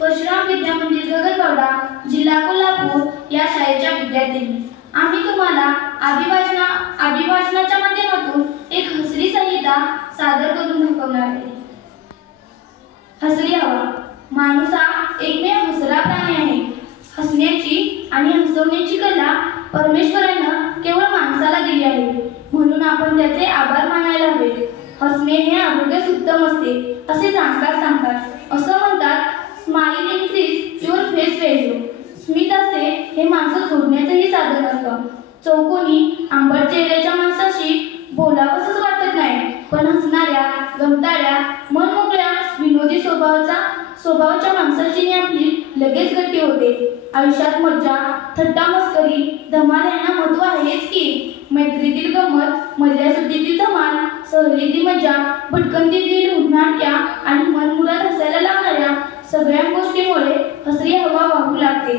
परशुराम विद्या मंदिर गगनबावडा, जिल्हा कोल्हापूर या शाळेच्या विद्यार्थ्यांनी आम्ही तुम्हाला अभिवाचनाच्या माध्यमातून एक हसरी संहिता सादर करून दाखवणार आहे। हसरी हवा। माणूस हा एकमेव हसरा प्राणी आहे। हसण्याची आणि हसवण्याची कला परमेश्वरानं केवळ माणसाला दिली आहे, म्हणून आपण त्याचे आभार मानायला हवेत। हसणे हे आरोग्यास उत्तम असते असे जाणकार सांगतात। असं म्हणतात, smile increase your face value. स्मित असते हे माणसं जोडण्याचंही साधन असतं। चौकोनी आंबट चेहऱ्याच्या माणसाशी बोलावंसंच वाटत नाही, पण हसणाऱ्या, गमताड्या, मनमोकळ्या, विनोदी स्वभावाच्या माणसाची आपली लगेच गट्टी होते। आयुष्यात मज्जा, थट्टा मस्करी, धमाल यांना महत्त्व आहेच की। मैत्रीतील गंमत, मधल्या सुट्टीतील धमाल, सहलीतील मज्जा, भटकंतीतील उन्हाळ्या आणि मनमुराद हसायला लावणाऱ्या सगळ्या गोष्टींमुळे हसरी हवा वाहू लागते।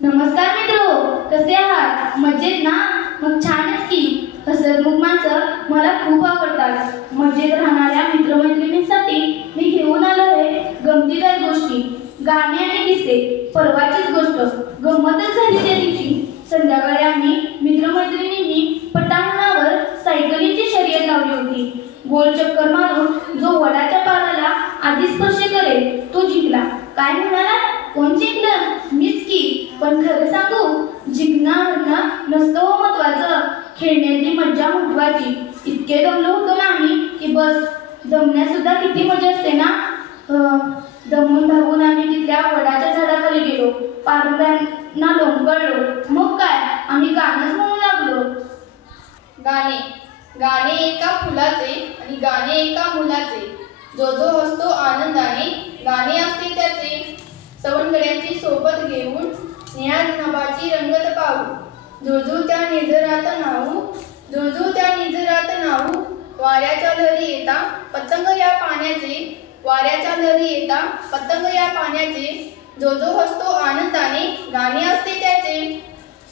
नमस्कार मित्रो, कसे आहात? मजेत ना? मग छानच की। हसतमुख माणसं मला खूप आवडतात। मजेत राहणाऱ्या मित्रमैत्रिणींसाठी मी घेऊन आलो आहे गमतीदार गोष्टी, गाणे आणि किस्से। परवाचीच गोष्ट, गंमतच झाली त्या दिवशी। संध्याकाळी आम्ही मित्रमैत्रिणींनी पटांगणावर सायकलीची शर्यत लावली होती। गोल चक्कर मारून जो वडाच्या पाराला आधी स्पर्श करेल तो जिंकला। काय म्हणाला? कोण जिंकलं? मीच की। पण खरं सांगू, जिंकणं हरणं नसतं हो महत्वाचं, खेळण्याची मज्जा महत्वाची। इतके दमलो होतो ना आम्ही की बस। दमण्यात सुद्धा किती मजा असते ना। दमून धावून आम्ही तिथल्या वडाच्या झाडाखाली गेलो, पारुंब्यांना लोंबकळलो। मग काय, आम्ही गाणंच म्हणू लागलो। गाणे गाणे एका फुलाचे आणि गाणे एका मुलाचे, जो जो हसतो आनंदाने, गाणे असते त्याचे। सवंगड्यांची सोबत घेऊन निळ्या नभाची रंगत पाहू, झुळझुळ त्या निजरात नाहू, झुळझुळ त्या निजरात नाहू। वाऱ्याच्या लहरी येता पतंग या पाण्याचे, वाऱ्याच्या लहरी येता पतंग या पाण्याचे, जो जो हसतो आनंदाने, गाणे असते त्याचे।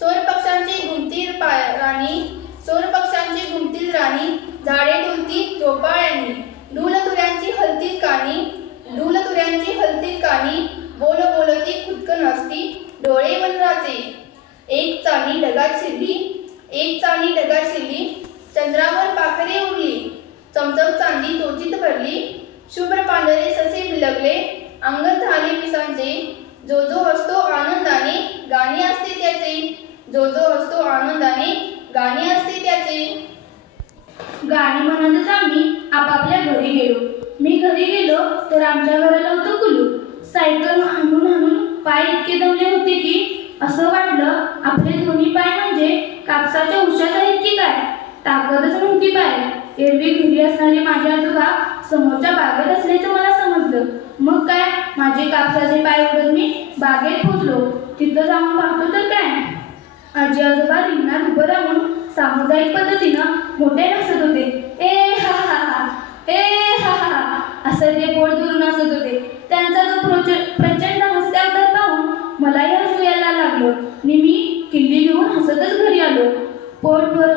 सोर पक्षांची घुमतील राणी, सोर पक्षांची घुमतील राणी, झाडे डुलती झोपाळ्यांनी, डुलतुऱ्यांची हलती कानी, डुलतुऱ्यांची हलती कानी, बोल बोलती खुदकन असती डोळे वनराचे। एक चाणी ढगात शिरली, एक चाणी ढगात शिरली, चंद्रावर पाखरे उडली, चमचम चांदी चोचीत भरली, शुभ्र पांढरे ससे बिलगले, अंगण झाले पिसांचे, जो जो हसतो आनंदाने, गाणे असते त्याचे, जो जो हसतो आनंदाने, गाणे असते त्याचे। गाणी म्हणतच आम्ही आपापल्या घरी गेलो। मी घरी गेलो तर आमच्या घराला होतं कुलूप। सायकल हाणून हाणून पाय इतके दमले होते की असं वाटलं आपले दोन्ही पाय म्हणजे कापसाच्या उशात आहेत की काय, ताकदच नव्हती पायात। एरवी घरी असणारे माझे आजोबा समोरच्या बागेत असल्याचं मला समजलं। मग काय, माझे कापसाचे पाय ओढत मी बागेत पोचलो। तिथं जाऊन पाहतो तर काय, आजी आजोबा रिंगणात उभं राहून सामुदायिक पद्धतीनं मोठे हसत होते। ए हा हा हा, ए हा हा असं ते पोट धरून हसत होते। त्यांचा तो प्रचंड हास्यावतार पाहून मलाही हसू यायला लागलं आणि मी किल्ली घेऊन हसतच घरी आलो। पोटभर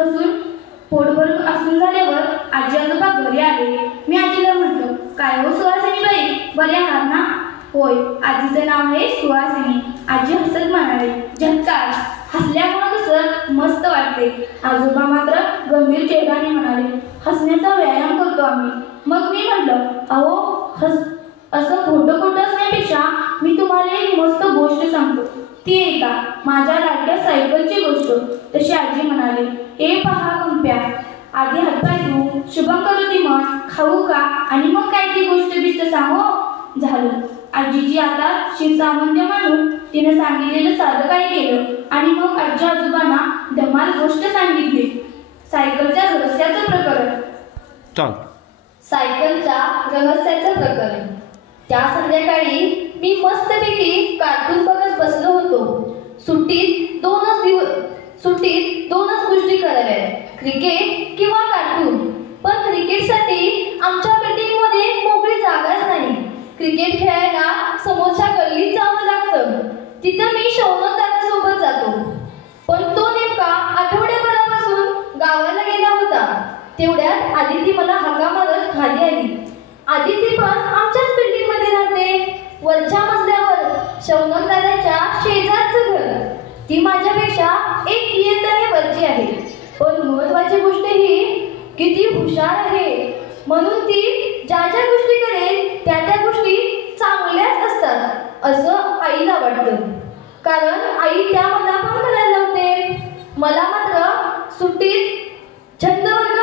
असून झाल्यावर आजी आजोबा घरी आले। मी आजीला म्हटलं, काय हो सुहासिनी बाई, बरे आहात ना? होय, आजीचं नाव आहे सुहासिनी। आजी हसत म्हणाले, झक्कास। हसल्यामुळे कसं मस्त वाटते। आजोबा मात्र गंभीर चेहऱ्याने म्हणाले, हसण्याचा व्यायाम करतो आम्ही। मग मी म्हटलं, अहो असं खोटं खोटं असण्यापेक्षा मी तुम्हाला एक मस्त गोष्ट सांगतो, ती ऐका, माझ्या लाडक्या सायकलची गोष्ट। तशी आजी म्हणाली, ए पहा गंप्या, आधी हातपाय धु, शुभम करोती म्हण, खाऊ का, आणि मग काय ती गोष्ट बिष्ट सांगो। झालं। आजीची आता शिरसामान्य म्हणून तिने सांगितलेलं साधं काय केलं आणि मग आजी आजोबांना धमाल गोष्ट सांगितली। सायकलच्या रहस्याचं प्रकरण। सायकलच्या रहस्याचं प्रकरण। त्या संध्याकाळी मी मस्तपैकी कार्टून बघत बसलो होतो। सुट्टीत दोनच गोष्टी कराव्या, क्रिकेट किंवा कार्टून। पण क्रिकेटसाठी आमच्या बिल्डिंगमध्ये मोकळी जागाच नाही। क्रिकेट खेळायला समोरच्या गल्लीत जावं लागतं। तिथं मी शौनक दादासोबत जातो, पण तो नेमका आठवड्याभरापासून गावाला गेला होता। तेवढ्यात आदिती मला हाका मारत खाली आली। आदिती पण आमच्याच बिल्डिंग ती माझ्यापेक्षा एक इयत्ताने वरची आहे, पण महत्वाची गोष्ट ही की ती हुशार आहे. म्हणून ती ज्या ज्या गोष्टी करेल त्या त्या गोष्टी चांगल्याच असतात असं आईला वाटतं. कारण आई त्या मला पण करायला लावते. मला मात्र सुट्टीत छंद वर्ग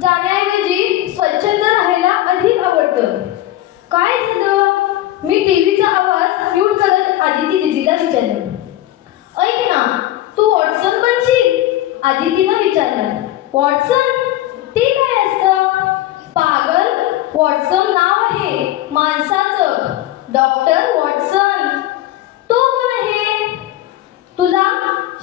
जाण्याऐवजी स्वच्छंद राहायला अधिक आवडतं. काय झालं? मी टीव्हीचा आवाज म्यूट करत आदिती दिदीला विचारलं. ऐक ना, तू वॉटसन बनशील? आदितीनं विचारलं. वॉटसन? ते काय असतं? पागल, वॉटसन नाव आहे माणसाचं. Doctor Watson. तो कोण आहे? तुला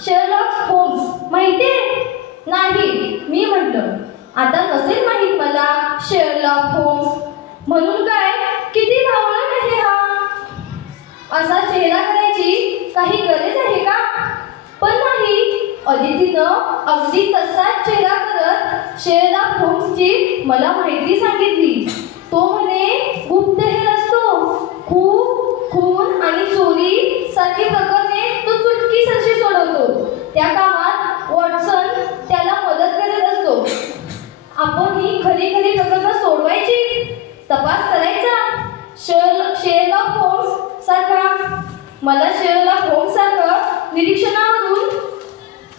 शेरलॉक होम्स माहितीये? नाही, मी म्हटलं. आता नसेल माहीत मला शेरलॉक होम्स. म्हणून काय, किती भावळट आहे हा. असा चेहरा करायची काही गरज आहे का? पण नाही, अदितीनं अगदी तसाच चेहरा करत शेरलॉक होम्सची मला माहिती सांगितली. तो म्हणे गुप्तहेर असतो. खूप खून आणि चोरी सारखी प्रकरणे तो चुटकीसरशी सोडवतो. त्या कामात वॉटसन त्याला मदत करत असतो. आपण ही खरी खरी प्रकरणं सोडवायची, तपास करायचा. शेरलॉक होम्स सारखा. मला शेरलॉक होम्स सारखं निरीक्षणावरून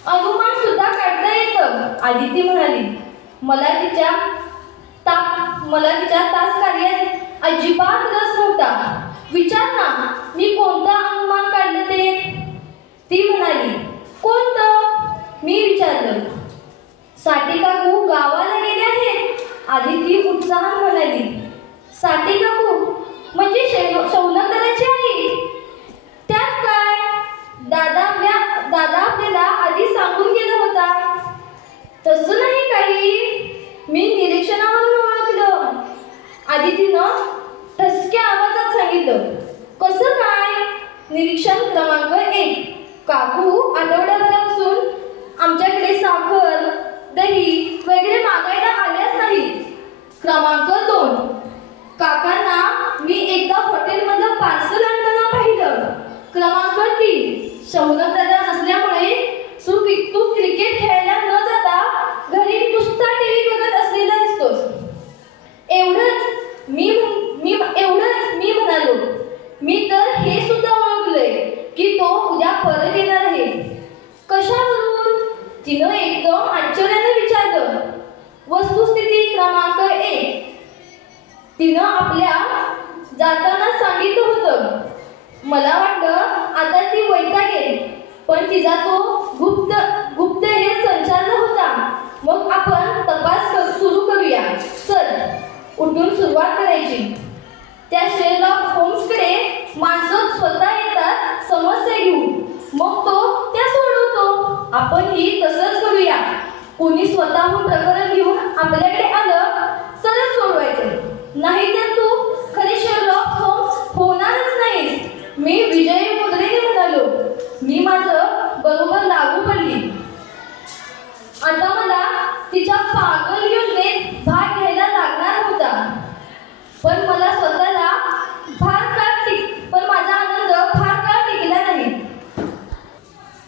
अनुमान सुद्धा काढता येतं, आदिती म्हणाली. मला तिच्या तास कार्यात अजिबात रस नव्हता. विचार ना, मी कोणतं अनुमान काढलं ते? ती म्हणाली. कोणतं? मी विचारलं. साठी काकू गावाला गेले आहेत, आदिती उत्साहात म्हणाली. साठी काकू म्हणजे शौनकदादाची आई? त्यात काय? दादा आपल्याला आधी सांगून गेला होता. तसं नाही काही, मी निरीक्षणावरून ओळखलं, आदितीनं ठसक्या आवाजात सांगितलं. कसं काय? निरीक्षण क्रमांक 1. काकू आठवड्याभरापासून आमच्याकडे साखर, दही वगैरे मागायला आल्याच नाही. क्रमांक 2. काकांना मी एकदा हॉटेलमधलं पार्सल आणताना पाहिलं. क्रमांक 3. शौनकदादा नसल्यामुळे तू क्रिकेट खेळायला न जाता घरी नुसता टीव्ही बघत असलेला दिसतोस. एवढंच मी म्हणालो. मी तर हे सुद्धा ओळखलंय की तो उद्या परत येणार आहे. कशावरून? तिनं एकदम आश्चर्याने विचारलं. वस्तुस्थिती क्रमांक 1. तिनं आपल्या जाताना सांगितलं होतं. मला वाटलं आता ती वैतागेल, पण तिचा तो गुप्तहेर संचारला होता. मग आपण तपास सुरू करूया. चल, उठून सुरुवात करायची. त्या शेरलॉक होम्सकडे माणसं स्वतः येतात समस्या घेऊन, मग तो त्या सोडवतो. आपणही तसंच करूया. कोणी स्वतःहून प्रकरण घेऊन आपल्याकडे आलं तरच सोडवायचं, नाहीतर तू खरे शेरलॉक होम्स होणारच नाहीस. मी विजय मुद्रेने म्हणालो. मी मात्र बरोबर लागू पडली. आता मला तिच्या पागल योजनेत भाग घ्यायला लागणार होता. पण माझा आनंद फार काळ टिकला नाही.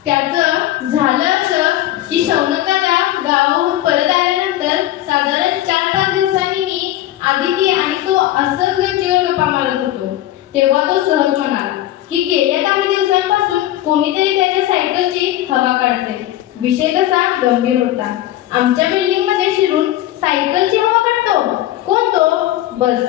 त्याचं झालं असं की शौनकदादा गावाहून परत आल्यानंतर साधारण 4-5 दिवसांनी मी, आदिती आणि तो असंच गच्चीवर गप्पा मारत होतो. तेव्हा तो सहज म्हणाला की गेल्या काही दिवसांपासून कोणीतरी त्याच्या सायकलची हवा काढते. विषय कसा गंभीर होता. आमच्या बिल्डिंगमध्ये शिरून सायकलची हवा काढतो? कोण तो? बस,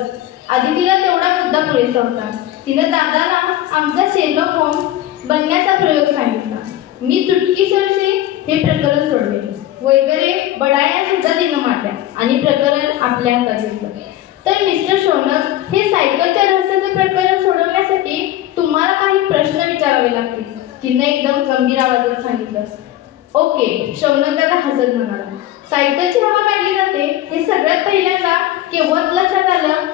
आदितीला तेवढा मुद्दा पुरेसा होता. तिनं दादाला आमचा शेरलॉक होम्स बनण्याचा प्रयोग सांगितला. मी चुटकीसरशी हे प्रकरण सोडले. वगैरे बडाया सुद्धा तिनं मारल्या आणि प्रकरण आपल्या हातात घेतलं. तर मिस्टर शौनक, हे सायकलच्या रहस्याचे प्रकरण सोडवण्यासाठी तुम्हाला काही प्रश्न विचारावे लागतील, तिनं एकदम गंभीर आवाजात सांगितलं. ओके, शौनकदादा हसत म्हणाला. सायकलची हवा काढली जाते हे सगळ्यात पहिल्यांदा केव्हा लक्षात आलं?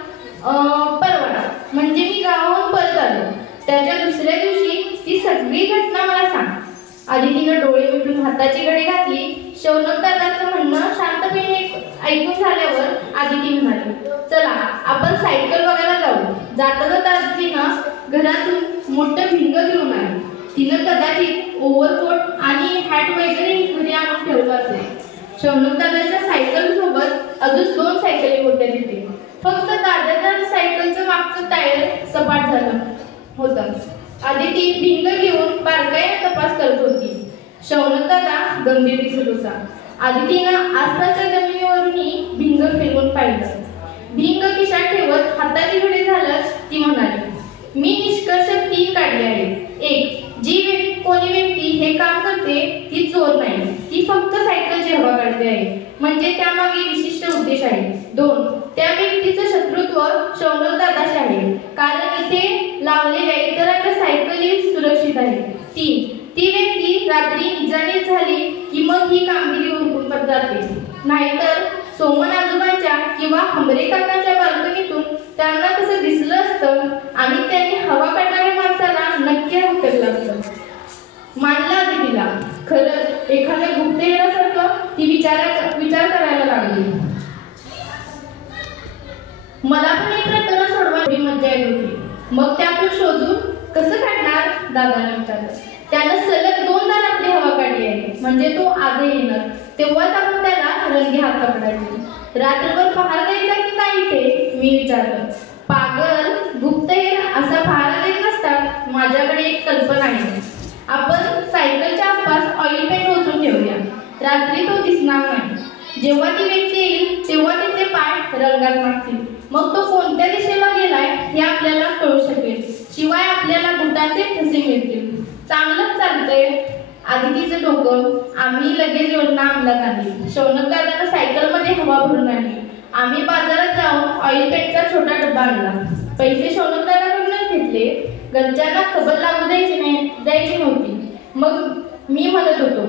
परवा, म्हणजे मी गावाहून परत आलो त्याच्या दुसऱ्या दिवशी. ती सगळी घटना मला सांग. आदितीनं डोळे मिटून हाताची घडी घातली. शौनकदादाचं म्हणणं शांतपणे ऐकून झाल्यावर आदिती म्हणाली, चला आपण सायकल बघायला जाऊ. जाता जाता आदितीनं घरातून मोठं भिंग घेऊन आली. तिनं कदाचित ओव्हरकोट आणि हॅट वगैरे घरी आणून ठेवलं असेल. शौनक दादाच्या सायकल सोबत अजून 2 सायकली होत्या तिथे. फक्त दादाच्या सायकलचं मागचं टायर सपाट झालं होतं. आदिती भिंग घेऊन बारकाईने तपास करत होती. शौनक दादा गंभीर दिसत होता. आदितीनं आसपासच्या जमिनीवरूनही भिंग फिरवून पाहिलं. भिंग खिशात ठेवत हाताची घडी घालत ती म्हणाली, मी निष्कर्ष 3 काढले आहेत. 1. कोणी व्यक्ती हे काम करते ती चोर नाही, ती फक्त सायकलची हवा काढते आहे, म्हणजे त्यामागे विशिष्ट उद्देश आहे. 2. त्या व्यक्तीचं शत्रुत्व शौनक दादाशी आहे, कारण इथे लावलेल्या इतरांच्या सायकली सुरक्षित आहेत. 3. ती व्यक्ती रात्री निजानीत झाली की मग ही कामगिरी उरकून जाते, नाहीतर सोमन आजोबांच्या किंवा हमरे काकांच्या बाल्कनीतून त्यांना तसं दिसलं असतं आणि त्यांनी हवा काढणाऱ्या माणसाला नक्की उतरलं असतं. मानला आदितीला. खरंच एखाद्या गुप्तहेरासारखं ती विचार करायला लागली. मला पण एक प्रकरण सोडवायची मज्जा येत होती. मग त्यातून शोधून कसं काढणार, दादाने विचारलं. त्यानं सलग 2दा रात्री हवा काढली आहे, म्हणजे तो आजही येणार, तेव्हाच आपण त्याला रंगी हात पकडायचे. रात्रभर पहार द्यायचा की काय इथे, मी विचारलं. पागल, गुप्तहेर असा पहारा देत नसतात. माझ्याकडे एक कल्पना आहे. आपण सायकलच्या आसपास ऑइल पेंट ओतून ठेवूया. रात्री तो दिसणार नाही. जेव्हा ती व्यक्ती येईल तेव्हा तिचे पाय रंगात मागतील. मग तो कोणत्या दिशेला गेलाय हे आपल्याला कळू शकेल. शिवाय आपल्याला बुटांचे ठसे मिळतील. चांगलंच चालतंय. आदितीचं डोकं. आम्ही लगेच योजना अंमलात आणली. शौनक दादानं सायकलमध्ये हवा भरून आणली. आम्ही बाजारात जाऊन ऑइल पेंटचा छोटा डब्बा आणला. पैसे शौनक दादाकडूनच घेतले. घरच्यांना खबर लागू द्यायची नव्हती. मग मी म्हणत होतो,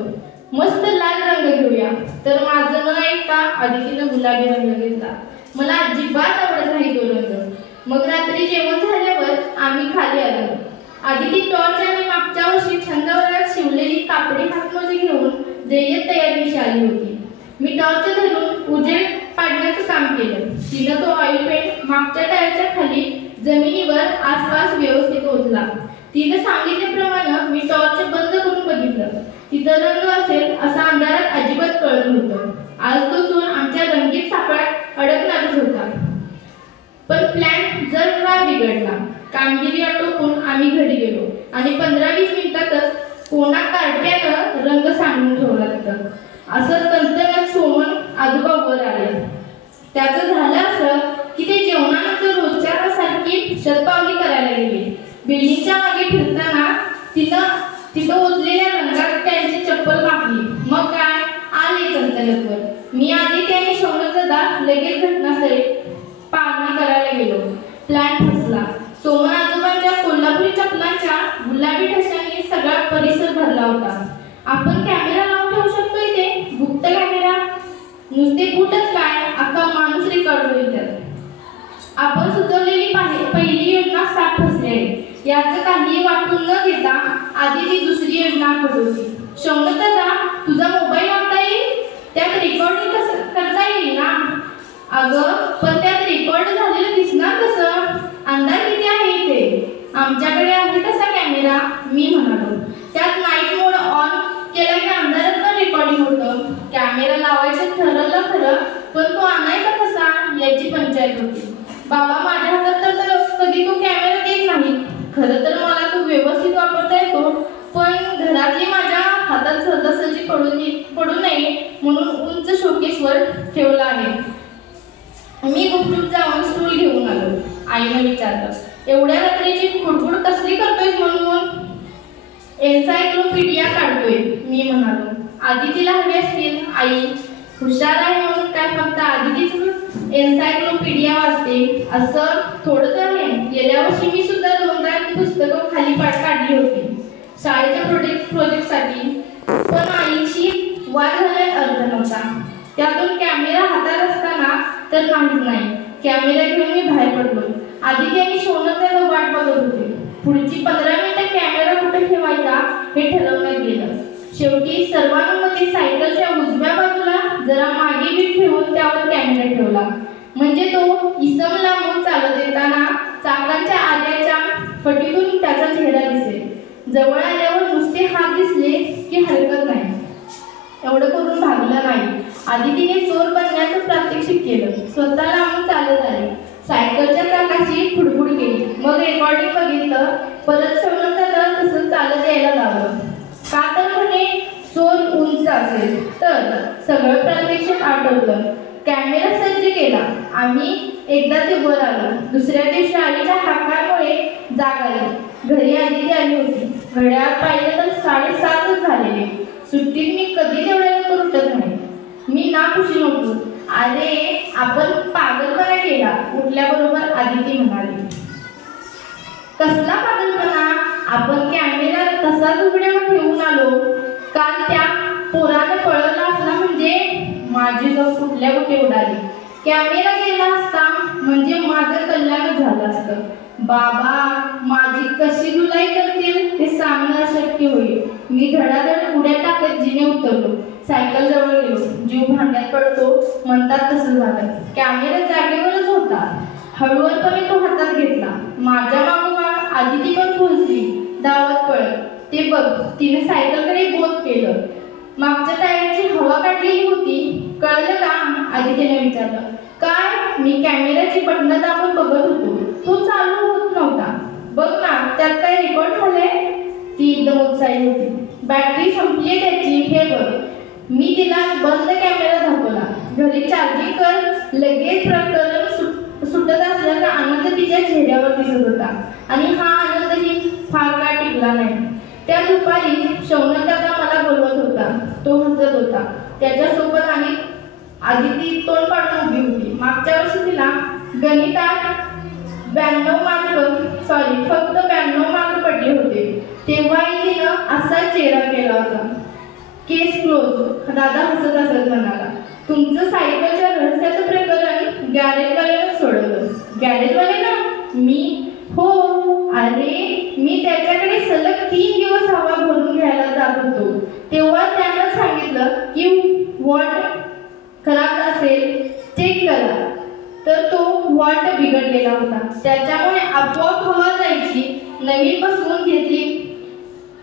मस्त लाल रंग घेऊया. तर माझं न ऐकता आदितीनं गुलाबी रंग घेतला. मला अजिबात आवडत नाही तो रंग. मग रात्री जेवण झाल्यावर आम्ही खाली आलो. आदिती टॉर्च आणि मागच्या वर्षी छंद वर्गात शिवलेली कापडी हातमोजी घेऊन जय्यत तयारीशी आली होती. मी टॉर्च धरून उजेड पाडण्याचं काम केलं. तिनं तो ऑइल पेंट मागच्या टायरच्या खाली जमिनीवर आसपास व्यवस्थित ओतला. तिनं सांगितल्याप्रमाणे मी टॉर्च बंद करून बघितलं. तिथं रंग असेल असं अंधारात अजिबात कळत नव्हतं. आज तो चोर आमच्या रंगीत सापळ्यात अडकणारच होता. पण प्लॅन जरा बिघडला. कामगिरी आटोपून आम्ही घरी गेलो आणि 15-20 मिनिटातच कोणा कार्ट्यानं रंग सांगून ठेवला तिथं. असं तंतनच सोमन आजोबा वर आले. त्याचं झालं असं की ते जेवणानंतर रोजच्या सारखी शतपावली करायला गेले. बिल्डिंगच्या मागे फिरताना तिथं ओतलेल्या रंगात त्यांची चप्पल मागली. मग काय आले तंतनवर. मी आधी त्याने शौनक दादा लगेच घटनास्थळी पाहणी करायला गेलो. प्लॅन फसला. सोमन आजोबांच्या कोल्हापुरी चपलांच्या गुलाबी ठशांनी सगळा परिसर भरला होता. आपण कॅमेरा लावून ठेवू शकतो इथे, गुप्त कॅमेरा. नुसते कुठंच काय, अख्खा माणूस रेकॉर्ड होईल त्यात. आपण सुचवलेली पहिली योजना साफ फसली आहे. याचं काही वाटून न घेता आधी ती दुसरी योजना आखत होती. शौनक दादा, तुझा मोबाईल वापरता येईल? त्यात रेकॉर्डिंग कसं करता येईल ना? अगं, पण त्यात रेकॉर्ड झालेलं दिसणार कसं? अंदाज किती आहे इथे? आमच्याकडे आहे तसा कॅमेरा, मी म्हणालो. त्यात नाईट मोड ऑन केला की अंधारात पण रेकॉर्डिंग होतं. कॅमेरा लावायचं ठरवलं खरं, पण तो आणायचा कसा याची पंचायत होती. बाबा माझ्या हातात तर कधी तो कॅमेरा देत नाही. खरं तर मला तो व्यवस्थित वापरता येतो, पण घरातली माझ्या हातात सहजासहजी पडू नये म्हणून उंच शोकेसवर ठेवला आहे. मी गुपचूप जाऊन स्टूल घेऊन आलो. आईनं विचारलं, एवढ्या रात्रीची खुडखुड कसली करतोयस म्हणून? एन्सायक्लोपीडिया काढतोय, मी म्हणालो. आदितीला हवे असतील. आई हुशार आहे म्हणून काय फक्त आदितीच एन्सायक्लोपीडिया वाचते असं थोडंच आहे. गेल्या वर्षी मी सुद्धा 2दा पुस्तकं खाली काढली होती शाळेच्या प्रोजेक्टसाठी. पण आईची वाद घालण्यात अर्थ नव्हता. त्यातून कॅमेरा हातात असताना तर काहीच नाही. कॅमेरा घेऊन मी बाहेर पडलो. आदिती आणि शौनक दादा वाट बघत होते. पुढची 15 मिनिटं कॅमेरा कुठे ठेवायचा हे ठरवण्यात गेलं. शेवटी सर्वांमध्ये सायकलच्या उजव्या बाजूला जरा मागे बीट ठेवून त्यावर कॅमेरा ठेवला. म्हणजे तो इसम लांबून चालत येताना चाकांच्या आल्याच्या फटीतून त्याचा चेहरा दिसेल. जवळ आल्यावर नुसते हात दिसले की हरकत नाही, एवढं करून भागलं नाही. आधी तिने चोर बनण्याचं प्रात्यक्षिक केलं. स्वतः लांबून चालत आले. सायकलच्या चाकाची फुडफुड केली. मग रेकॉर्डिंग बघितलं. परत शौनकाला तसं चालत यायला लावलं. का तर म्हणे चोर उंच असेल. तर सगळं प्रात्यक्षिक आठवलं. कॅमेरा सज्ज केला. आम्ही एकदा ते वर आलो. दुसऱ्या दिवशी आईच्या हाकामुळे जाग आली. घरी आधी आली होती. घड्याळ पाहिलं तर 7:30च झालेले. सुट्टीत मी कधीच एवढ्या लवकर उठत नाही. मी नाखुशी नव्हतो. अरे आपण पागलपणा केला. उठल्याबरोबर आदिती म्हणाली, कसला पागलपणा? आपण कॅमेरा तसाच उघड्यावर ठेवून आलो. काल त्या पोराने पळवला असला म्हणजे माझी झोप कुठल्या कुठे उडाली. कॅमेरा गेला असता म्हणजे माझं कल्याणच झालं असतं. बाबा माझी कशी धुलाई करतील ते सांगणं अशक्य होईल. मी धडाधड उड्या टाकत जिने उतरलो. सायकल जवळ गेलो. जीव भांड्यात पडतो म्हणतात तसं झालं. कॅमेरा जागेवरच होता. हळूवारपणे तो हातात घेतला. माझ्या मागोमाग आदिती पण पोहोचली धावत पळत. ते बघ, तिने सायकलकडे बोट केलं. मागच्या टायरची हवा काढलेली होती. कळलं का? आदितीने विचारलं. काय? मी कॅमेऱ्याची बटणं दाबून बघत होतो. तो चालू होत नव्हता. बघ ना, त्यात काय रेकॉर्ड झालंय? ती एकदम उत्साही होती. बॅटरी संपली त्याची, हे बघ. मी तिला बंद कॅमेरा दाखवला. घरी चार्जिंग कर. लगेच प्रकरण सुटत असल्याचा आनंद तिच्या चेहऱ्यावर दिसत होता. आणि हा आनंदही फार काळ टिकला नाही. त्या दुपारी शौनक दादा मला बोलवत होता. तो हसत होता. त्याच्यासोबत आणि आदिती तोंड पाडून उभी होती. मागच्या वर्षी तिला गणितात फक्त 92 मार्क पडले होते. तेव्हाही तिनं असा चेहरा केला होता. केस क्लोज. दादा हसत म्हणाला, तुमचं सायकलच्या रहस्याचं प्रकरण गॅरेजवाल्यानं सोडवलं. गॅरेजवाल्याला? मी? हो. अरे मी त्याच्याकडे सलग 3 दिवस हवा भरून घ्यायला जात होतो. तेव्हा त्यानं सांगितलं की वॉट खराब असेल चेक करा. तर तो वॉट बिघडलेला होता. त्याच्यामुळे आपोआप हवा जायची. नवीन बसवून घेतली.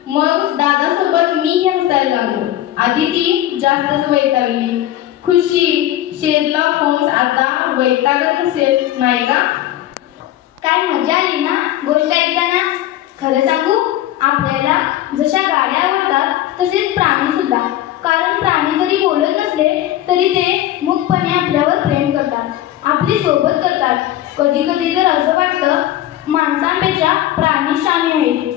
मग दादासोबत मी हसायला लागलो. आदिती जास्तच वैतागली. खुशी, शेरलॉक होम्स आता वैतागत असेल नाही का? काय मजा आली ना गोष्ट ऐकताना. खरं सांगू, आपल्याला जशा गाड्या आवडतात तसेच प्राणी सुद्धा. कारण प्राणी जरी बोलत नसले तरी ते मूकपणे आपल्यावर प्रेम करतात, आपली सोबत करतात. कधी कधी तर असं वाटतं माणसांपेक्षा प्राणी शहाणे आहेत.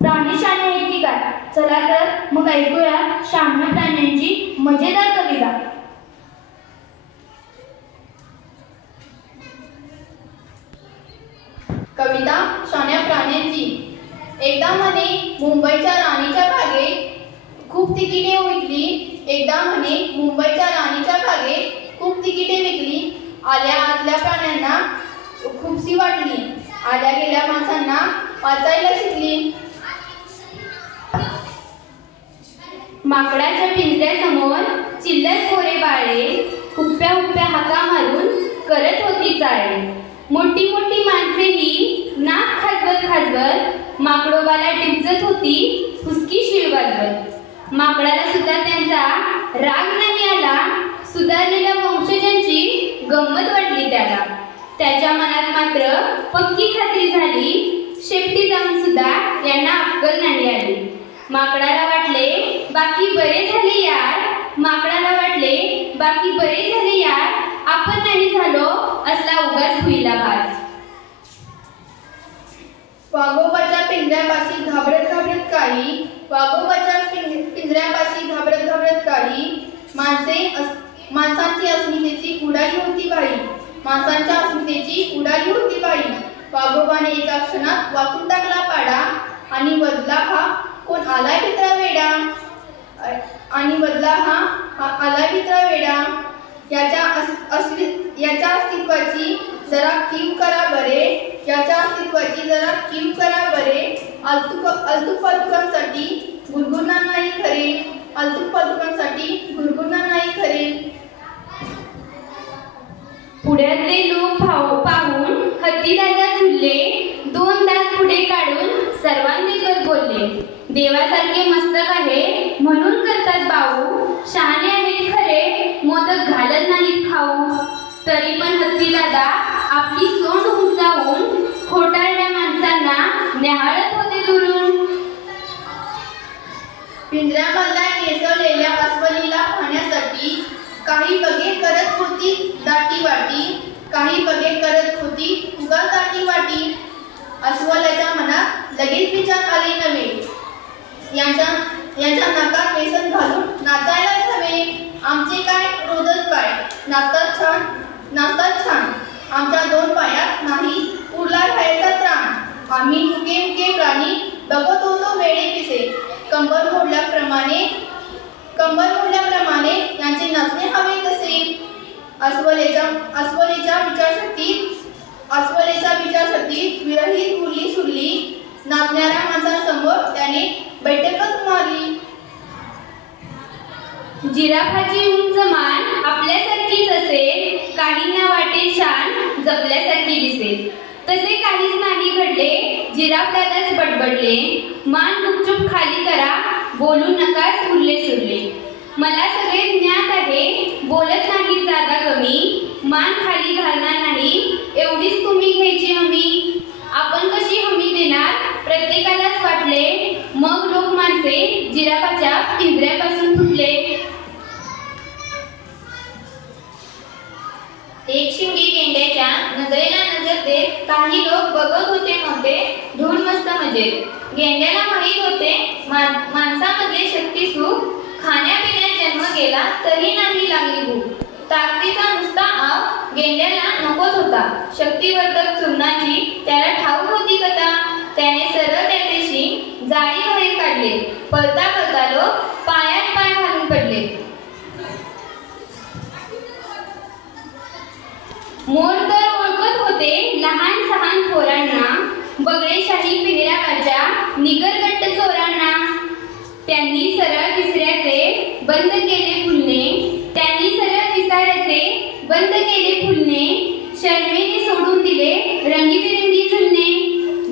प्राणी शहाणे आहेत की काय? चला तर मग ऐकूया शहाण्या प्राण्यांची मजेदार कविता. कविता शहाण्या प्राण्यांची. एकदा म्हणे मुंबईच्या राणीच्या बागेत खूप तिकिटे विकली. एकदा म्हणे मुंबईच्या राणीच्या बागेत खूप तिकिटे विकली. आल्या आतल्या प्राण्यांना खूपशी वाटली. आल्या गेल्या माणसांना वाचायला शिकली. माकडाच्या पिंजऱ्यासमोर चिल्लर कोरे बाळे हुप्प्या हुप्प्या हाका मारून करत होती चाळे. मोठी मोठी माणसेही नाक खाजवत खाजवत माकडोबाला टिपचत होती फुसकी शिळ वाजवत. माकडाला सुद्धा त्यांचा राग नाही आला. सुधारलेल्या वंशजांची गंमत वाटली त्याला. त्याच्या मनात मात्र पक्की खात्री झाली, शेपटी जाऊन सुद्धा यांना अक्कल नाही आली. माकडाला वाटले बाकी बरे झाले यार. माकडाला वाटले बाकी बरे झाले यार. आपण नाही झालो असला उगाच भुईला भात. वाघोबाच्या पिंजऱ्यापाशी घाबरत घाबरत काही. वाघोबाच्या पिंजऱ्यापाशी घाबरत घाबरत काही. माणसांची अस्मितेची उडाली होती बाई. माणसांच्या अस्मितेची उडाली होती बाई. वाघोबाने एका क्षणात वाचून टाकला पाडा. आणि बदला हा कोण आलाय भित्रा वेडा. आणि बदला हा आलाय भित्रा वेडा. याच्या अस्तित्वाची जरा कीव करा बरे. याच्या अस्तित्वाची जरा कीव करा बरे. अल्तुक पालतुकांसाठी गुरगुरणार नाही खरे. अल्तुक पालतुकांसाठी गुरगुरणार नाही खरे. पुढ्यातले लोक पाहून हत्ती दादा झुलले. 2 दात पुढे काढून सर्वांदेखत बोलले. होते. देवासारखे मस्तक आहे म्हणून करतात बाऊ, शहाणे आहेत खरे मोदक घालत नाहीत खाऊ. तरी पण हत्ती दादा आपली सोंड उंचावून खोटारड्या माणसांना न्याहाळत होते दुरून. पिंजऱ्यामधल्या केसवलेल्या अस्वलीला पाहण्यासाठी काही बघे करत होती दाटी वाटी, काही बघे करत होती उगा दाटी वाटी. अस्वलाच्या मनात लगेच विचार आले नव्हे, यांच्या नाकात व्यसन घालून नाचायलाच हवे. आमचे काय रोजच पाय नाचतात छान, नाचतात छान. आमच्या 2 पायात नाही उरला राहायचा त्राण. आम्ही मुके मुके प्राणी बघत होतो वेडे पिसे. कंबर मोडल्याप्रमाणे यांचे नाचणे हवे तसे. अस्वलेच्या विचारशक्तीत विरहित उरली सुरली. नाचणाऱ्या माणसांसमोर त्याने बैठकच मारली. जिराफाची उंच मान आपल्यासारखीच असेल, काहींना वाटेल शान जपल्यासारखी दिसेल. तसे काहीच नाही घडले. जिराफ दादाच बडबडले, मान गुपचूप खाली करा, बोलू नकाच उरले सुरले. मला सगळे ज्ञात आहे, बोलत नाही जादा कमी. मान खाली घालणार नाही, एवढीच तुम्ही घ्यायची हमी. आपण कशी हमी देणार प्रत्येकालाच वाटले. मग लोक माणसे जिराफाच्या पिंजऱ्यापासून फुटले. एक शिंगी गेंड्याच्या नजरेला नजर देत काही लोक बघत होते मोठे धूळ मस्त मजेत. गेंड्याला माहीत होते माणसामधले शक्ती सुख. खाण्यापिण्यात जन्म गेला तरी नाही लागली भूक. ताकदीचा नुसता आव गेंड्याला नकोच होता. शक्तिवर्धक चूर्णाची त्याला ठाऊक होती कथा. त्याने सरळ त्याचे शिंग जाळी बाहेर काढले. पळता पळता लोक पायात पाय घालून पडले. मोर तर ओळखत होते लहान सहान थोरांना, बगळेशाही पेहरावाच्या निगरगट्ट चोरांना. त्यांनी सरळ विसऱ्याचे बंद केले फुलणे. त्यांनी सरळ विसाऱ्याचे बंद केले फुलणे. शर्मेने सोडून दिले रंगीबिरंगी झुलणे.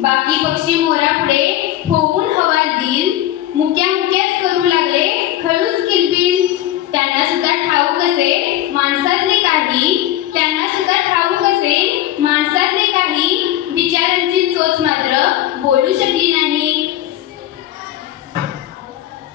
बाकी पक्षी मोरापुढे होऊन हवा दिल. मुक्या मुक्याच करू लागले खळूच किलबिल. त्यांना सुद्धा ठाऊक असे माणसातले काही. त्यांना सुद्धा ठाऊक असे माणसातले काही. बिचारांची चोच मात्र बोलू शकली नाही.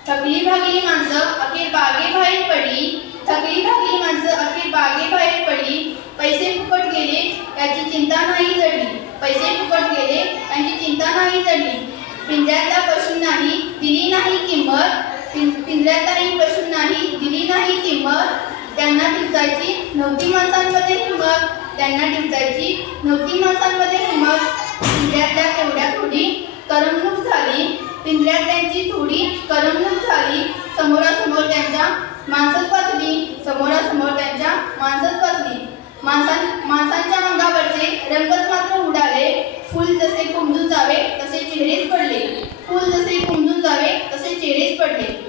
थकली भागली माणसं अखेर बागेबाहेर पडली. थकली भागली माणसं अखेर बागेबाहेर पडली. पैसे फुकट गेले याची चिंता नाही जडली. पैसे फुकट गेले यांची चिंता नाही जडली. पिंजऱ्यातल्या पशूंनाही दिली नाही किंमत. पिंजऱ्यातल्याही पशूंनाही दिली नाही किंमत. त्यांना टिचायची नव्हती माणसांमध्ये हिंमत. त्यांना टिचायची नव्हती माणसांमध्ये हिंमत. पिंजऱ्यातल्या तेवढ्या थोडी करमणूक झाली. पिंजऱ्यातल्यांची थोडी करमणूक झाली. समोरासमोर त्यांच्या माणसंच वाचली. समोरासमोर त्यांच्या माणसंच वाचली. माणसांच्या अंगावरचे रंगच मात्र उडाले. फूल जसे कोंबून जावे तसे चेहरेच पडले. फूल जसे कोंबून जावे तसे चेहरेच पडले.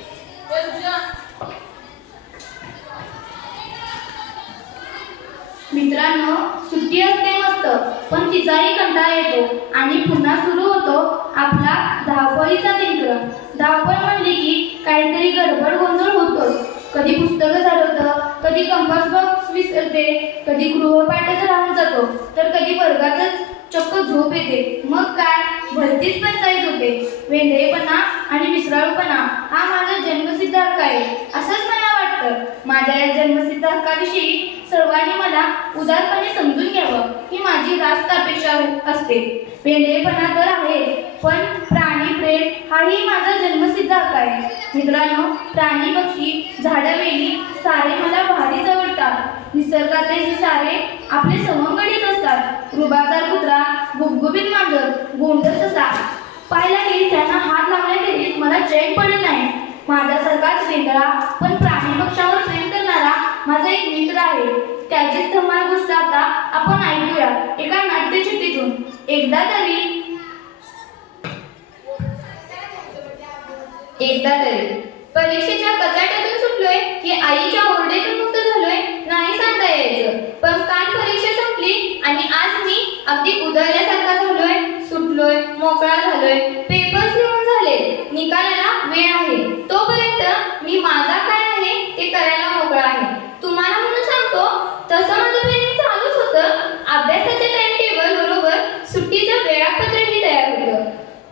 मित्रांनो, सुट्टी असते मस्त, पण तिचाही कंटाळा येतो आणि पुन्हा सुरू होतो आपला धावपळीचा दिनक्रम. धावपळ म्हणली की काहीतरी गडबड गोंधळ होतोच. कधी पुस्तकं चालवतं, कधी कंपास बॉक्स विसरते, कधी गृहपाठच राहून जातो, तर कधी वर्गातच चक्क झोप येते. मग काय भलतीच पंचायत होते. वेंधळेपणा आणि विसराळूपणा हा माझा जन्मसिद्ध हक्क आहे असंच मला वाटतं. माझ्या या जन्मसिद्ध हक्काविषयी सर्वांनी मला उदारपणे समजून घ्यावं ही माझी रास्त अपेक्षा असते. वेंधळेपणा तर आहे, पण प्राणी प्रेम हाही माझा जन्मसिद्ध हक्क आहे. मित्रांनो, प्राणी पक्षी झाडं वेली सारे मला भारीच आवडतात. निसर्गातले हे सारे आपले सवंगडीच असतात. रुबाबदार कुत्रा, गुबगुबीत मांजर, गोंडस ससा पाहिलाही त्यांना हात लावण्याखेरीज मला चैन पडत नाही. माझ्यासारखाच वेगळा पण प्राणी पक्षावर प्रेम करणारा माझा एक मित्र आहे. त्याचीच धमाल गोष्ट आता आपण ऐकूया एका नाट्यचिठ्ठीतून. एकदा तरी परीक्षेच्या कचाट्यातून सुटलोय की आईच्या ओरडेतून मुक्त झालोय नाही सांगता यायचं. पण काल परीक्षा संपली आणि आज मी अगदी उधळल्यासारखा झालोय. सुटलोय, मोकळा झालोय. पेपर्स लिहून झाले.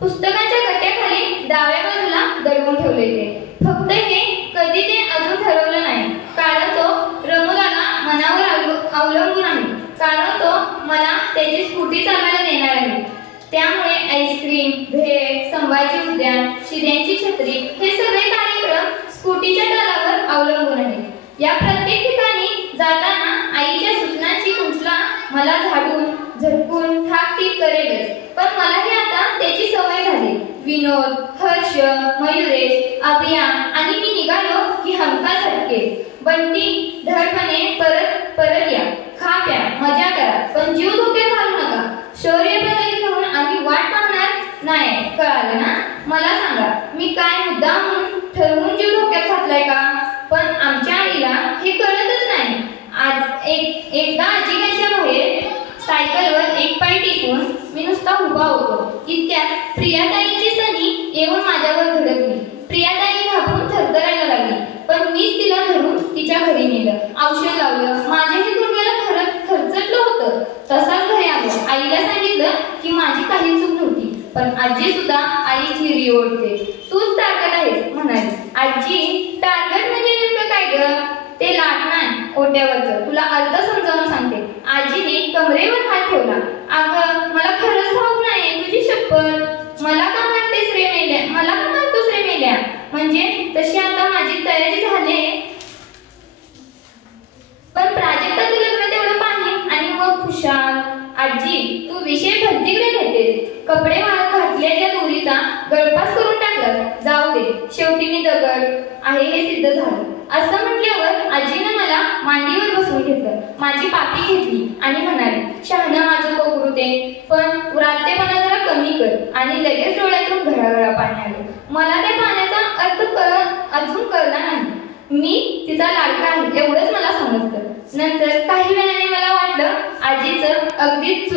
पुस्तकाच्या गट्ट्याखाली डाव्या बाजूला दडवून ठेवले ते. फक्त हे कधी ते अजून ठरवलं नाही, कारण तो रमुदाला मनावर अवलंबून आहे, कारण तो मला त्याची स्कूटी चालवायला देणार आहे. त्यामुळे आईस्क्रीम, भेळ, संभाजी उद्यान, शिऱ्यांची छत्री हे सगळे कार्यक्रम स्कूटीच्या तालावर अवलंबून आहेत. या प्रत्येक ठिकाणी जाताना आईच्या सूचनांची उंचला मला झाडून झटकून ठाकटीक करेलच, पण मलाही आता त्याची सवय झाली. विनोद, हर्ष, मयुरेश, अभिया आणि मी निघालो की हमखास हटके. बंटी, धडपणे परत या, खा प्या, मजा करा, पण जीव धोक्यात घालू नका. शौर्य पदक घेऊन आम्ही वाट पाहणार नाही, कळालं ना? मला सांगा, मी काय मुद्दा म्हणून ठरवून जीव धोक्यात घातलाय का? पण आमच्या आईला हे कळतच नाही. आज एकदा आजीच्या बाहेर सायकलवर एक पाय टेकून मी नुसता उभा होतो. इतक्यात प्रियाताईची सनी येऊन माझ्यावर धडकली. प्रियाताई घाबरून थरथरायला लागली, पण मीच तिला धरून तिच्या घरी नेलं, औषध लावलं. माझ्याही गुडघ्याला खरचटलं होतं. तसाच घरी आलो. आईला सांगितलं की माझी काही चूक नव्हती, पण आजी सुद्धा आईची री ओढते. तूच टार्गेट आहेस म्हणाली. आजी, टार्गेट म्हणजे नेमकं काय ग? ते लाटणार ओट्यावरचं. तुला अर्थ समजावून सांगते. आजीने कमरेवर हात ठेवला. अगं, मला खरंच ठाऊक नाही, तुझी शपथ. मला का मारतेस रे मेल्या? मला का मारतोस रे मेल्या? म्हणजे तशी आता माझी तयारी झाली, पण प्राजक्ताचं लग्न तेवढं पाहिजे आणि मग खुशाल. आजी, तू विषय भलतीकडे घेतेस. कपडे घातल्याच्या दोरीचा गळपास करून टाकला. जाऊ दे, शेवटी मी दगड आहे हे सिद्ध झालं. असं म्हटल्यावर आजीनं मला मांडीवर बसवून घेतलं, माझी पापी घेतली आणि म्हणाली, शहाणं माझं कोकरू ते, पण रात्रेपणा जरा कमी कर. आणि लगेच डोळ्यातून घराघरा पाणी आलं. मला त्या पाण्याचा अर्थ अजून कळला नाही. मी तिचा लाडका आहे एवढंच मला समजतं. नंतर काही वेळाने मला वाटलं आजीचं अगदीच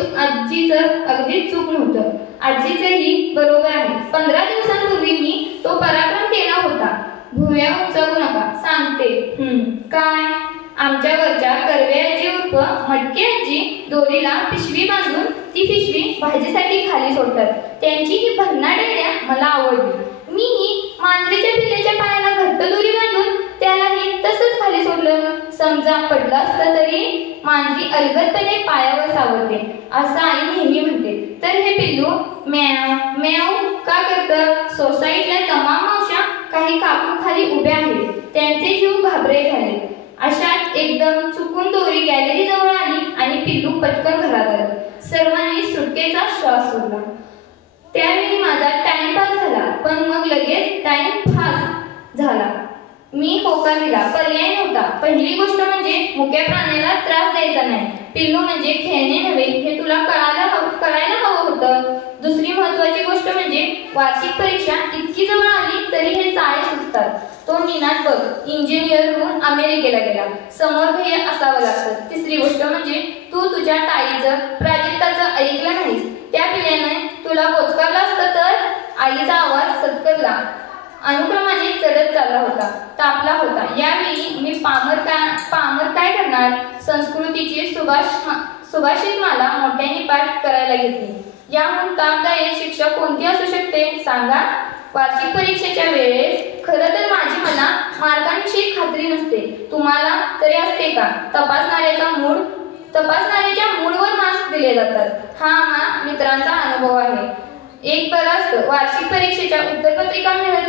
चूक नव्हतं. आजीचंही बरोबर आहे. 15 दिवसांपूर्वी मी तो पराक्रम केला होता. भुव्या उंचावू नका, सांगते. काय? आमच्या घरच्या कर्वे आजी उर्फ मटके आजी दोरीला पिशवी बांधून ती पिशवी भाजीसाठी खाली सोडतात. त्यांची ही भन्नाट आयडिया मला आवडली. मीही मांजरीच्या पिल्ल्याच्या पायाला घट्ट दोरी बांधून त्यालाही तसंच खाली सोडलं. समजा पडलं असतं तरी मांजरी अलगदपणे पायावर सावरते असं आई नेहमी म्हणते. तर हे पिल्लू म्याव म्याव का करतं? सोसायटीला तमाम मावश्या काही काकू खाली उभ्या आहेत. त्यांचे जीव घाबरे झाले. अशात एकदम चुकून दोरी गॅलरी जवळ आली आणि पिल्लू पटकन घरात आलं. सर्वांनी सुटकेचा श्वास सोडला. त्यावेळी माझा टाइमपास झाला, पण मग लगेच टाइम पास झाला. मी होकार दिला, पर्याय नव्हता. पहिली गोष्ट म्हणजे मुक्या प्राण्याला त्रास द्यायचा नाही. पिल्लू म्हणजे खेळणे नव्हे हे तुला कळायला हवं होतं. दुसरी महत्वाची गोष्ट म्हणजे वार्षिक परीक्षा इतकी जवळ आली तरी हे चाळे सुचतात. तो निनाद बघ, इंजिनियर होऊन अमेरिकेला गेला. समोर ध्येय असावं लागतं. तिसरी गोष्ट म्हणजे तू तुझ्या ताईचं प्राजक्ताचं ऐकलं नाहीस. त्या पिल्याने तुला बोचकारलं असतं तर. आईचा आवाज सत्करला. अनुक्रमाने चढत चालला होता, तापला होता. यावेळी मी पामर काय करणार? संस्कृतीची सुभाषित मला मोठ्याने पाठ करायला घेतली. याहून तापदायक शिक्षा कोणती असू शकते सांगा? वार्षिक परीक्षेच्या वेळेस खरं तर माझी मला मार्कांविषयी खात्री नसते. तुम्हाला तरी असते का? तपासणाऱ्याच्या मूडवर मार्क्स दिले जातात. हा मित्रांचा अनुभव आहे. एक बरं असतं, वार्षिक परीक्षेच्या उत्तरपत्रिका मिळत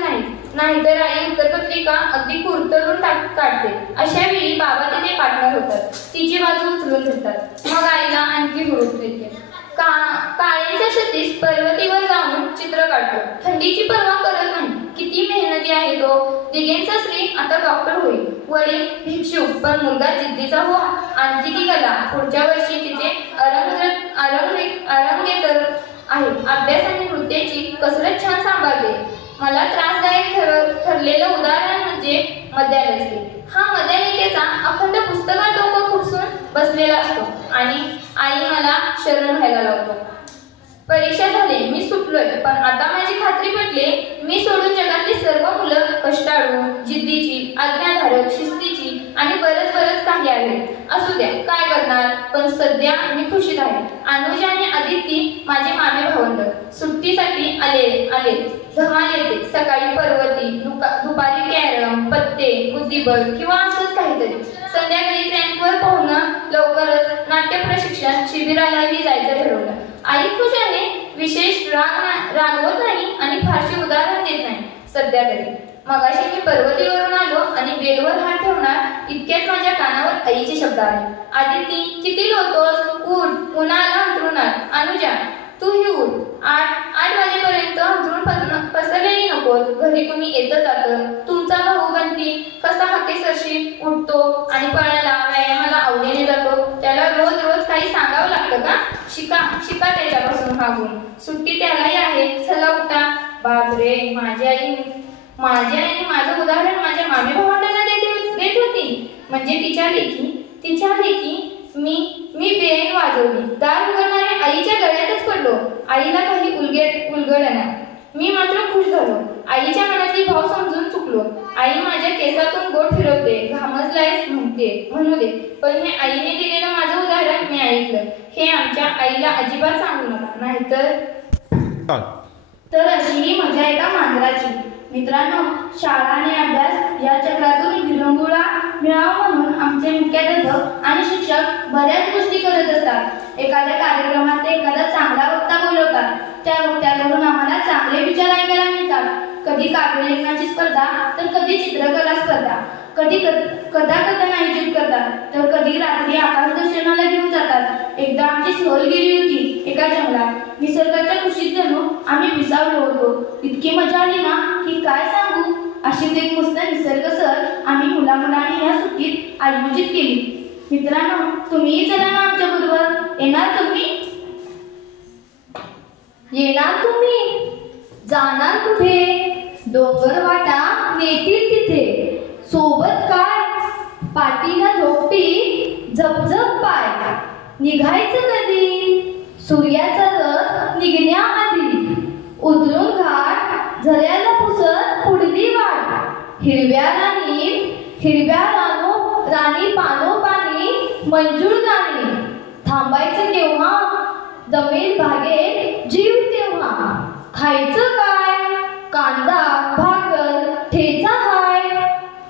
नाहीतर आई उत्तरपत्रिका अगदी कुरतडून काढते. अशा वेळी बाबा तिथे पार्टनर होतात. तिची बाजू उचलून धरतात. मग आईला आणखी हुरूप येते. काळ्यांच्या सतीश पर्वतीवर जाऊन चित्र काढतो. थंडीची पर्वा करत नाही. किती मेहनती आहे तो. दिगेंचा श्री आता डॉक्टर होईल. वडील भिक्षुक, पण मुलगा जिद्दीचा हो. आणखी ती कला. पुढच्या वर्षी तिचे अरंगेतर आहे. अभ्यास आणि नृत्याची कसरत छान सांभाळते. मला त्रासदायक ठरलेलं उदाहरण म्हणजे मद्यालय. हा मद्यालिकेचा अखंड पुस्तकात डोकं खुपसून बसलेला असतो आणि आई मला शरण व्हायला लावतो. परीक्षा झाली, मी सुटलोय, पण आता माझी खात्री पटली. मी सोडून जगातली सर्व मुलं कष्टाळू, जिद्दीची, आज्ञाधारक, शिस्तीची आणि बरंच काही आहेत. असू द्या, काय करणार. पण सध्या मी खुशीत आहे. अनुजा आणि आदिती माझे मामे भावंड. सुट्टी सुट्टीसाठी आले धमाल येते. सकाळी पर्वती, दुपारी कॅरम, पत्ते, बुद्धिबळ किंवा असंच काहीतरी. संध्याकाळी ट्रॅकवर पोहणं. लवकरच नाट्य प्रशिक्षण शिबिरालाही जायचं ठरवलं. आई खुश आहे. विशेष रागवत नाही आणि फारशी उदाहरण देत नाही सध्या तरी. मगाशी मी पर्वतीवरून आलो आणि बेलवर हात ठेवणार इतक्यात माझ्या कानावर आईचे शब्द आले. आदिती, किती लोळतोस? उठ, उन्हाला अंथरून आण. अनुजा, तूही उठ. 8 वाजेपर्यंत अंथरून पसरलेली नकोत. घरी कुणी येतं जातं. तुमचा भाऊ गणती कसा हाकेसरशी उठतो आणि पळायला व्यायामाला आवडीने जातो. त्याला रोज रोज काही सांगावं लागतं का? शिका त्याच्यापासून हा गुण. सुट्टी त्यालाही आहे. चला उठा. बापरे, माझी आई माझं उदाहरण माझ्या मामी भावंडांना देत होती. म्हणजे तिच्या लेखी मी बेन वाजवली. दार उघडणाऱ्या आईच्या गळ्यातच पडलो. आईला काही उलगडणार. मी मात्र खुश झालो. आईच्या मनातली भाव समजून चुकलो. आई माझ्या केसातून गोट फिरवते. घामजलायस म्हणू दे. पण हे आईने दिलेलं माझं उदाहरण मी ऐकलं. हे आमच्या आईला अजिबात सांगू नका, नाहीतर. तर अशी ही मजा एका मांजराची. मित्रांनो, शाळा आणि अभ्यास या चक्रातून विरंगुळा मिळावा म्हणून आमचे मुख्याध्यापक आणि शिक्षक बऱ्याच गोष्टी करत असतात. एखाद्या कार्यक्रमात ते एखादा चांगला वक्ता बोलवतात. त्या वक्त्याकडून आम्हाला चांगले विचार ऐकायला मिळतात. कधी काव्यलेखनाची स्पर्धा, तर कधी चित्रकला स्पर्धा. कधी कथाकथन आयोजित करतात, तर कधी रात्री आकाश दर्शनाला घेऊन जातात. एकदा आमची सहल गेली होती एका जंगलात. निसर्गाच्या कुशीत जणू आम्ही विसावलो होतो. इतकी मजा आली ना की काय सांगू. अशीच एक मस्त निसर्ग सहल आम्ही मुलामुलांनी या सुट्टीत आयोजित केली. मित्रांनो, तुम्हीही चला ना आमच्या बरोबर. येणार तुम्ही? येणार तुम्ही? जाणार कुठे? डोंगर वाटा नेतील तिथे. सोबत काय? पाठीला धोपटी, झपझप पाय. निघायचं कधी? सूर्याचा रथ निघण्याआधी. उतरून घाट झऱ्याला पुसत पुढली वाट. हिरव्या राणी पानोपानी मंजूळ गाणी. थांबायचं केव्हा? जमेल भागेल जीव तेव्हा. खायचं काय? कांदा, भाकर, ठेचा हाय.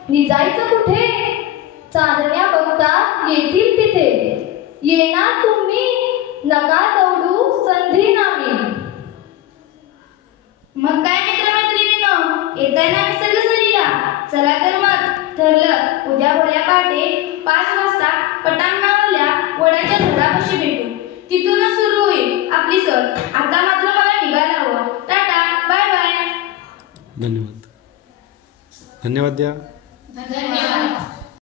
निजायचं कुठे? चांदण्या बघता येतील तिथे. येणार तुम्ही? नका दौडू संधी नामी. मग काय मित्रमैत्रिणींनो, येताय ना निसर्ग सहलीला? चला तर मग ठरलं. उद्या भल्या पहाटे 5 वाजता पटांगणावरल्या वडाच्या झाडापाशी भेटू. तिथूनच सुरू होईल आपली सहल. आता मात्र मला निघायला हवं. Tata, bye bye. धन्यवाद द्या. धन्यवाद.